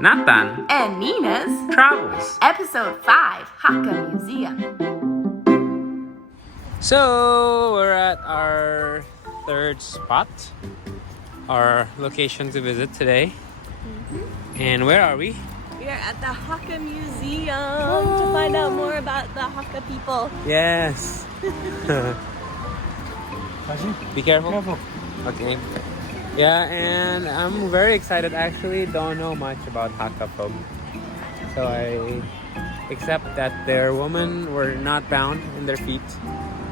Nathan and Nina's Travels. Episode 5, Hakka Museum. So we're at our third spot, our location to visit today. And where are we? We are at the Hakka Museum to find out more about the Hakka people. Yes. Be careful. Okay. Yeah, and I'm very excited. I actually don't know much about Hakka folk. So except that their women were not bound in their feet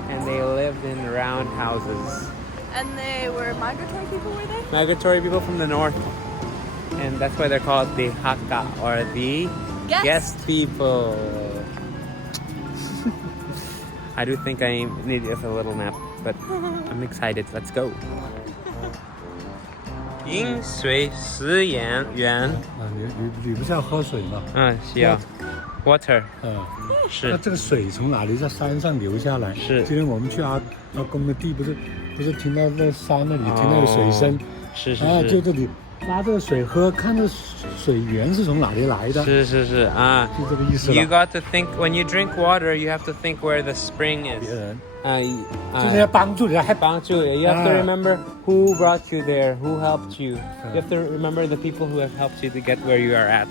and they lived in round houses. And they were migratory people, were they? Migratory people from the north. And that's why they're called the Hakka, or the guest people. I do think I need just a little nap, but I'm excited. Let's go. 饮水思源源你不是要喝水吗？需要 water 是。那这个水从哪里在山上流下来？是。今天我们去阿公的地，不是听到那山那里听到有水声，是。就这里拿这个水喝，看这水源是从哪里来的？是啊，就这个意思。You got to think when you drink water, you have to think where the spring is. 别人就是要帮助人，还帮助。You have to remember who brought you there, who helped you. You have to remember the people who have helped you to get where you are at.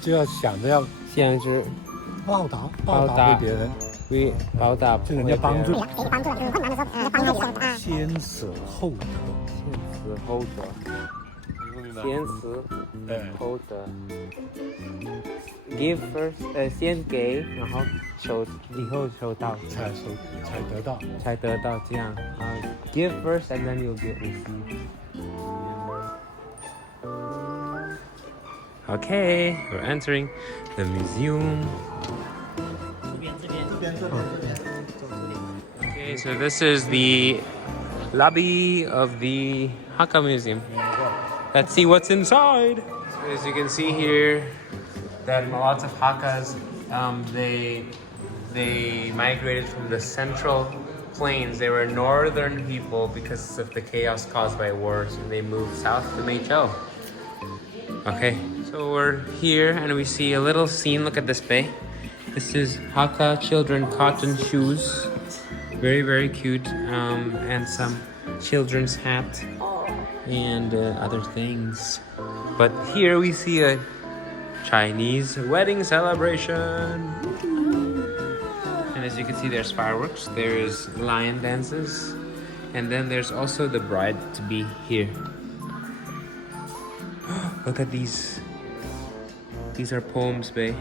就要想着要报答别人。报答就人家帮助，给帮助了，困难的时候，帮助你先舍后得，先死后得。Give first， 先给，然后以后收到，才得到这样。Give first and then you'll get received. Okay, we're entering the museum. Okay, so this is the lobby of the Hakka Museum. Let's see what's inside. So as you can see here, that lots of Hakkas, they migrated from the central plains. They were northern people because of the chaos caused by wars, and they moved south to Meizhou. Okay, so we're here and we see a little scene. Look at this bay. This is Hakka children cotton shoes. Very, very cute. And some children's hat and other things. But here we see a Chinese wedding celebration. And as you can see, there's fireworks. There's lion dances. And then there's also the bride-to-be here. Look at these. These are poems, babe.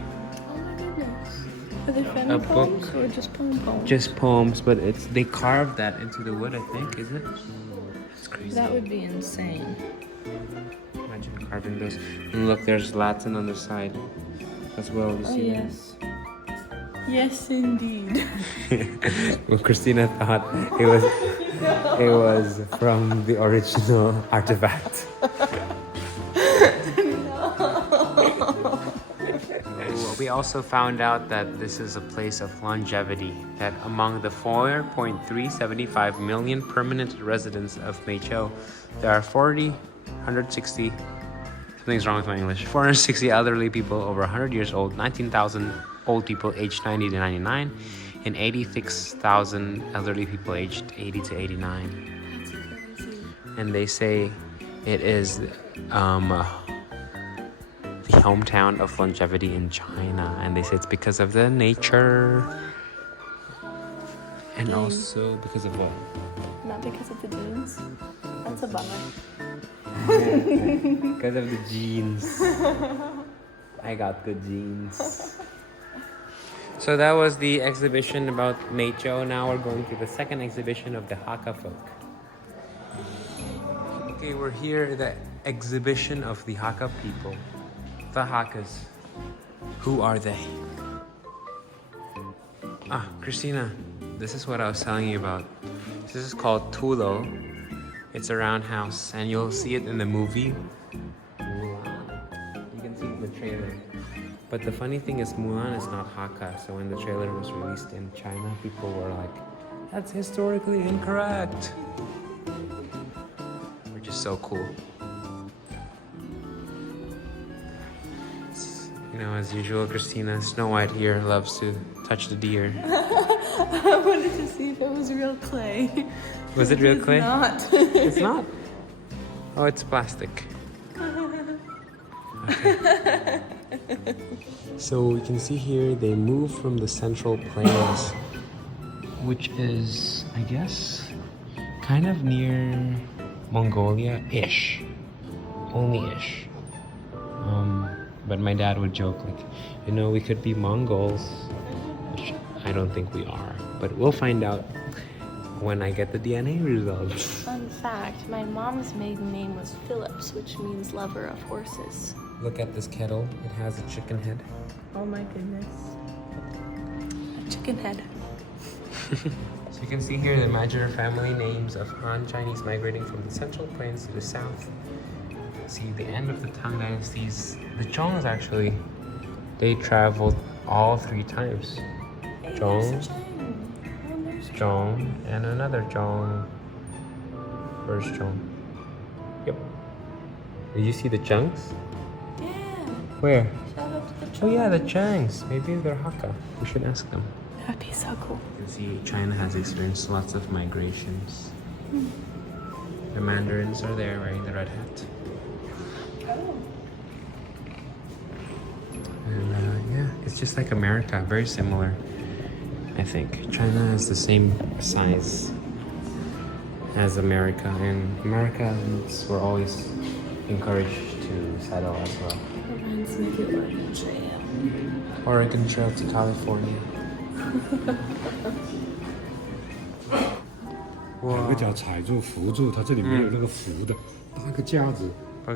Are they family poems or just poems? Just poems, but they carved that into the wood, I think, is it? It's crazy. That would be insane. Imagine carving those. And look, there's Latin on the side as well. You see that? Yes. Yes, indeed. Well, Christina thought it was from the original artifact. We also found out that this is a place of longevity, that among the 4.375 million permanent residents of Meizhou, there are 160, something's wrong with my English, 460 elderly people over 100 years old, 19,000 old people aged 90 to 99, and 86,000 elderly people aged 80 to 89. And they say it is the hometown of longevity in China, and they say it's because of the nature and also because of what? Not because of the genes. That's a bummer. Because of the genes. I got good genes. So that was the exhibition about Meizhou. Now we're going to the second exhibition of the Hakka folk. Okay, we're here at the exhibition of the Hakka people. The Hakkas. Who are they? Christina, this is what I was telling you about. This is called Tulo. It's a roundhouse, and you'll see it in the movie Mulan. You can see it in the trailer. But the funny thing is, Mulan is not Hakka. So when the trailer was released in China, people were like, "That's historically incorrect." Which is so cool. You know, as usual, Christina, Snow White here, loves to touch the deer. I wanted to see if it was real clay. Was it real clay? It's not. It's not? Oh, it's plastic. Okay. So we can see here they move from the Central Plains, which is, I guess, kind of near Mongolia-ish. Only-ish. But my dad would joke, like, you know, we could be Mongols, which I don't think we are. But we'll find out when I get the DNA results. Fun fact, my mom's maiden name was Phillips, which means lover of horses. Look at this kettle. It has a chicken head. Oh my goodness. A chicken head. So you can see here the major family names of Han Chinese migrating from the Central Plains to the south. See the end of the Tang dynasties. The Zhongs actually, they traveled all 3 times. Zhong, Zhong, and another Zhong. First Zhong. Yep. Did you see the Zhengs? Yeah. Where? Shout out to the Oh yeah, the Zhengs. Maybe they're Hakka. We should ask them. That'd be so cool. You can see China has experienced lots of migrations. The Mandarins are there wearing the red hat. And yeah, it's just like America, very similar, I think. China has the same size as America, and Americans were always encouraged to settle as well. Reminds me of the Oregon Trail. Oregon Trail to California. 两个脚踩住扶住，它这里没有那个扶的，搭个架子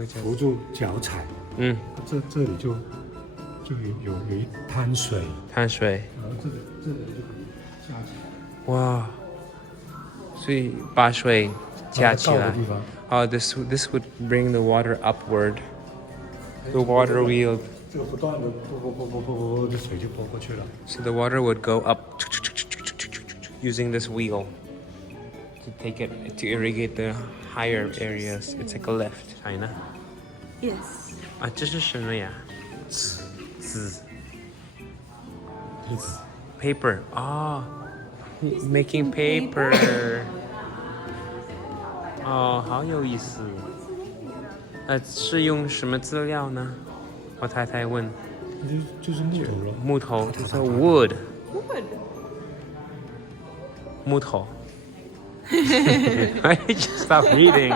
扶住脚踩。这里就有一滩水，滩水。然后这里就架起来。哇，所以把水架起来。高的地方。This would bring the water upward. The water wheel. 这个不断的啵，这水就泼过去了。So the water would go up using this wheel to take it to irrigate the higher areas. It's like a lift, China. Yes. 啊，这是什么呀？纸 paper. Making paper. 哦，好有意思。是用什么资料呢？我太太问。就是木头了。木头，它叫 wood。 Wood. 木头。Why did you stop reading?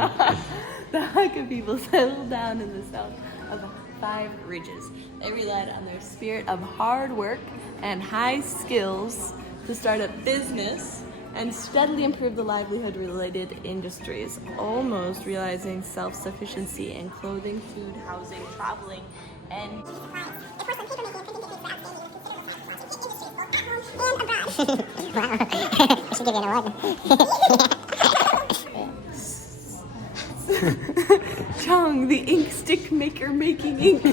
The Hakka people settled down in the south of 5 ridges. They relied on their spirit of hard work and high skills to start a business and steadily improve the livelihood-related industries, almost realizing self-sufficiency in clothing, food, housing, traveling, and... Wow. I should give you an award. Chong, the ink stick maker making ink.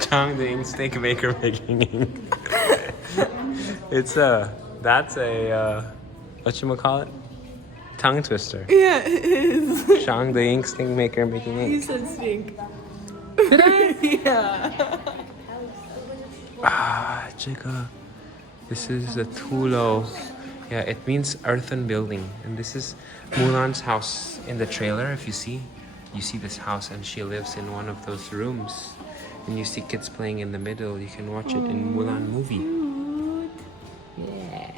Chong, the ink stick maker making ink. That's a whatchamacallit? Tongue twister. Yeah, it is. Chong, the ink stick maker making You ink. said stink. Yeah. This is the Tulo. Yeah, it means earthen building. And this is Mulan's house in the trailer. If you see this house, and she lives in one of those rooms. And you see kids playing in the middle. You can watch it in Mulan movie. Yeah.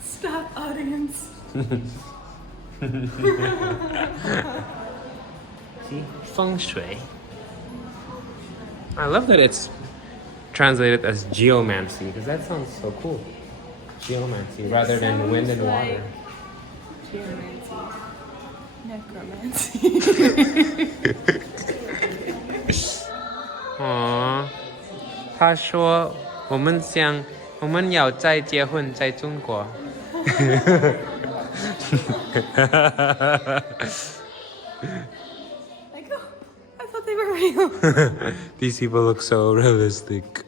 Stop, audience. See? Feng Shui. I love that it's translated as geomancy, because that sounds so cool. Geomancy rather than wind and water. Geomancy. Necromancy. Aww. 他说我们要再结婚在中国。Like, oh, I thought they were real. These people look so realistic.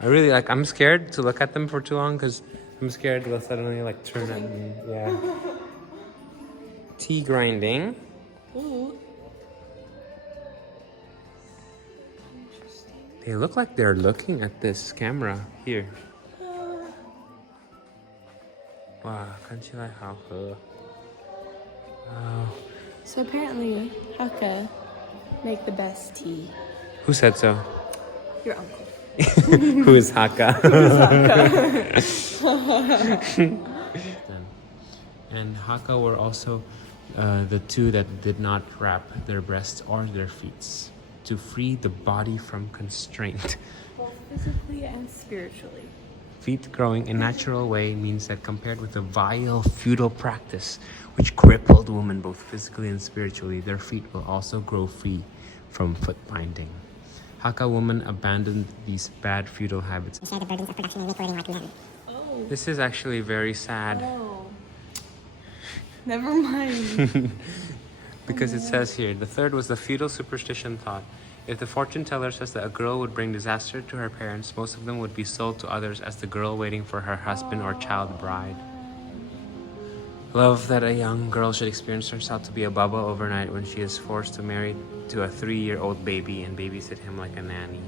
I'm scared to look at them for too long because I'm scared they'll suddenly turn at me. Yeah. Tea grinding. Ooh. They look like they're looking at this camera here. Wow, 看起来好喝. Wow. So apparently, Hakka make the best tea. Who said so? Your uncle. Who is Hakka? And Hakka were also the two that did not wrap their breasts or their feet to free the body from constraint. Both physically and spiritually. Feet growing a natural way means that compared with the vile feudal practice which crippled women both physically and spiritually, their feet will also grow free from foot binding. Hakka women abandoned these bad feudal habits. Share the burdens of production and make a living like men. Oh. This is actually very sad. Oh. Never mind. Because it says here, the third was the feudal superstition thought. If the fortune teller says that a girl would bring disaster to her parents, most of them would be sold to others as the girl waiting for her husband or child bride. Love that a young girl should experience herself to be a bubble overnight when she is forced to marry to a 3-year-old baby and babysit him like a nanny.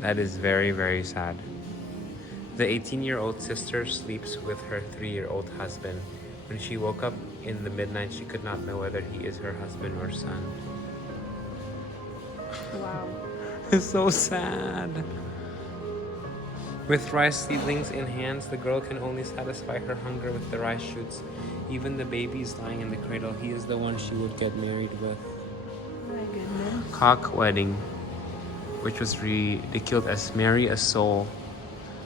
That is very, very sad. The 18-year-old sister sleeps with her 3-year-old husband. When she woke up in the midnight, she could not know whether he is her husband or son. Wow. It's so sad. With rice seedlings in hands, the girl can only satisfy her hunger with the rice shoots. Even the baby is lying in the cradle. He is the one she would get married with. My goodness. Cock wedding, which was ridiculed as marry a soul.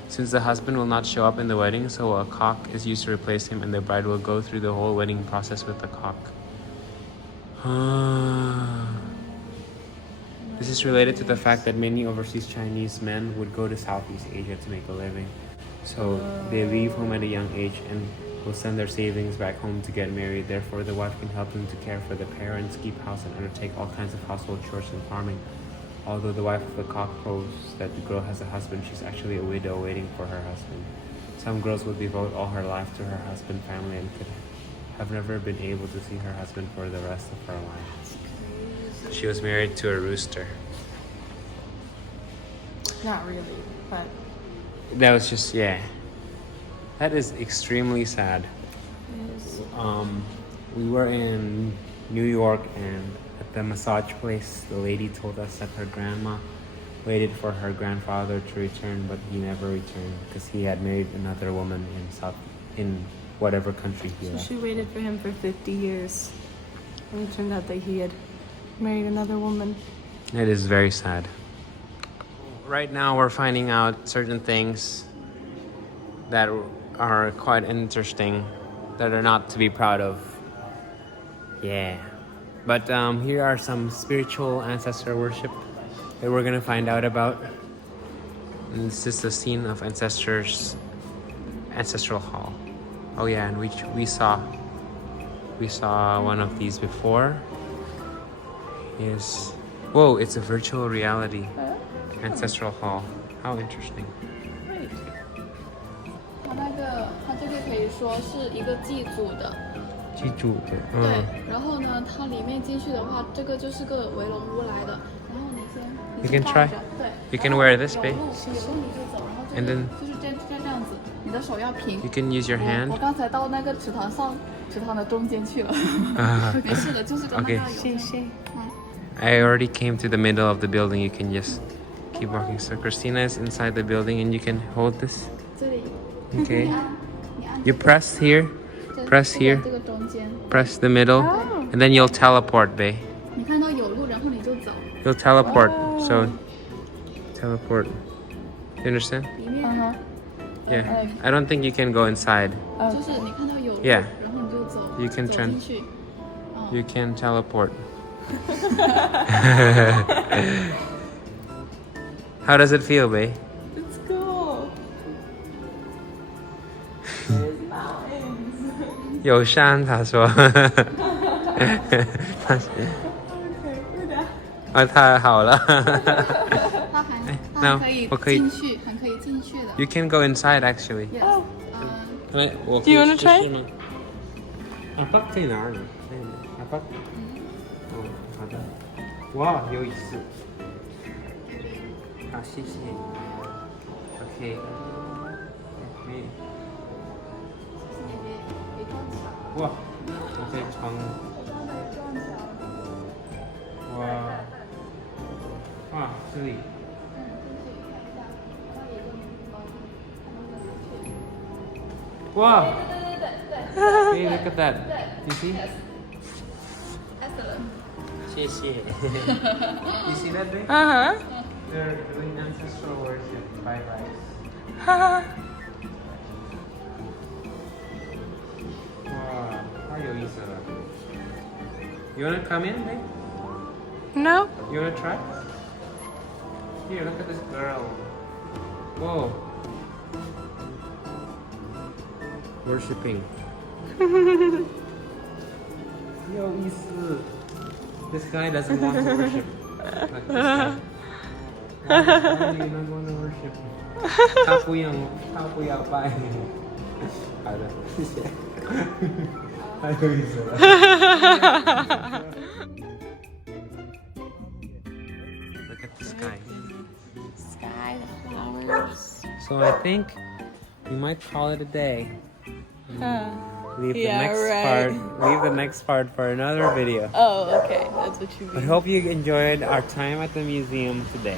Since the husband will not show up in the wedding, so a cock is used to replace him, and the bride will go through the whole wedding process with the cock. This is related to the fact that many overseas Chinese men would go to Southeast Asia to make a living. So they leave home at a young age and will send their savings back home to get married. Therefore, the wife can help them to care for the parents, keep house, and undertake all kinds of household chores and farming. Although the wife of the cock crows that the girl has a husband, she's actually a widow waiting for her husband. Some girls would devote all her life to her husband family and could have never been able to see her husband for the rest of her life. She was married to a rooster. Not really, but That was just, yeah. That is extremely sad. We were in New York, and at the massage place, the lady told us that her grandma waited for her grandfather to return, but he never returned because he had married another woman in whatever country he so left. she waited for him for 50 years. And it turned out that he had married another woman. It is very sad. Right now we're finding out certain things that are quite interesting, that are not to be proud of. Yeah. But here are some spiritual ancestor worship that we're gonna find out about. And this is the scene of ancestral hall. Oh yeah, and we saw one of these before. Yes. Whoa, it's a virtual reality ancestral hall. How interesting. 它这个可以说是一个祭祖的，记住的，对。然后呢，它里面进去的话，这个就是个围笼屋来的。然后你 You 先 can 带 try. 着，对。 You can wear this, 有 babe. 路你就走，然后 And then 就是这样子，你的手要平。 you can use your 我 hand. 刚才到那个池塘的中间去了，没事的，就是跟那 Okay. 样有。 I already came to the middle of the building. You can just keep walking. So Christina is inside the building, and you can hold this. 这里 Okay. 你按 You press here, 这 press here, 这个中间， press the middle, and then you'll teleport, babe. 你看到有路，然后你就走。 You'll teleport. So teleport. You understand? 里面 Yeah. I don't think you can go inside. 就是你看到有路， Yeah. 然后你就走， You can 走进去。 You can teleport. How does it feel, babe? It's cool. There's mountains. 有山，他说。Okay, we're done. 啊，太好了。它还可以我可以进去，还可以进去的。 You can go inside actually. Yes. Do you wanna try? 阿爸在哪儿呢？阿爸。哦，好的。哇，有意思。好，谢谢。OK。OK。哇，我在床。哇。哇，这里。哇。Hey, look at that. You see? Excellent. 谢谢。You see that thing? Uh They're doing ancestral worship. Bye bye. huh. 哇，太有意思了。You wanna come in, babe? No. You wanna try? Here, look at this girl. Whoa. Worshipping. 有意思。This guy doesn't want to worship. Like this guy. Why are you not going to worship? 他不要拜。好的，谢谢。太有意思了。Look at the sky. Sky, the flowers. So I think we might call it a day. Leave Yeah, the next right. part. Leave the next part for another video. Oh, okay. That's what you I mean. hope you enjoyed our time at the museum today.